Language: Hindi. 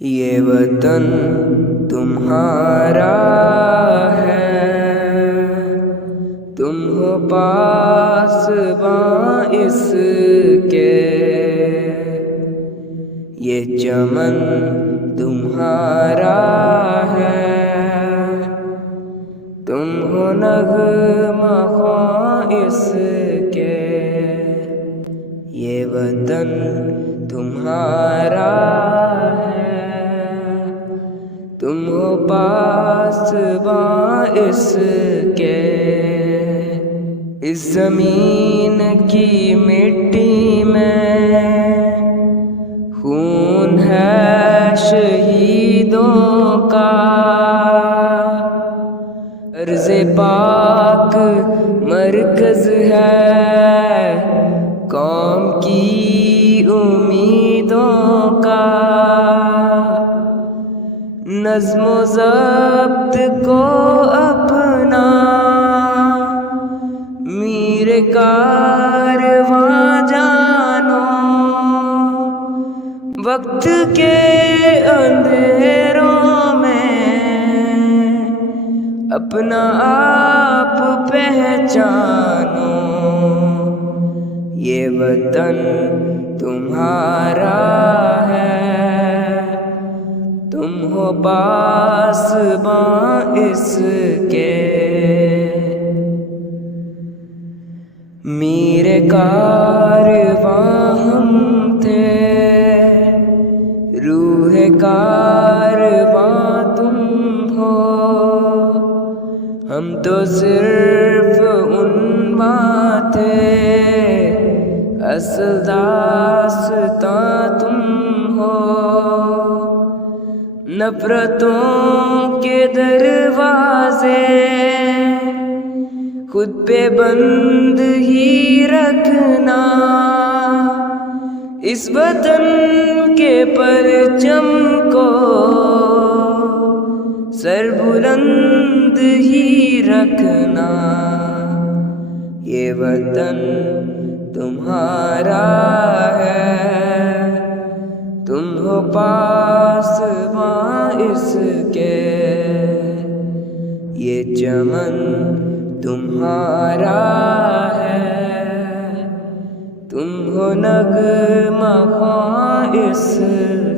ये वतन तुम्हारा है, तुम हो पासबां इसके। ये चमन तुम्हारा है, तुम हो नग़मा ख्वां इसके। ये वतन तुम्हारा है, तुम हो पासबां इसके। इस ज़मीन की मिट्टी में खून है शहीदों का। अर्ज़े पाक मरकज़ है कौम की उम्मीदों का। नज़्म व ज़ब्त को अपना मीर कारवां जानो। वक्त के अंधेरों में अपना आप पहचानो। ये वतन तुम्हारा है, तुम हो पासबां इसके। मीर कारवां हम थे, रूह कारवां तुम हो। हम तो सिर्फ उन्माद थे, असल दास्तां तुम हो। नफ़रतों के दरवाजे खुद पे बंद ही रखना। इस वतन के परचम को सर बुलंद ही रखना। ये वतन तुम्हारा है, तुम हो पासबां इसके। ये चमन तुम्हारा है, तुम हो नग़मा ख्वां इसके।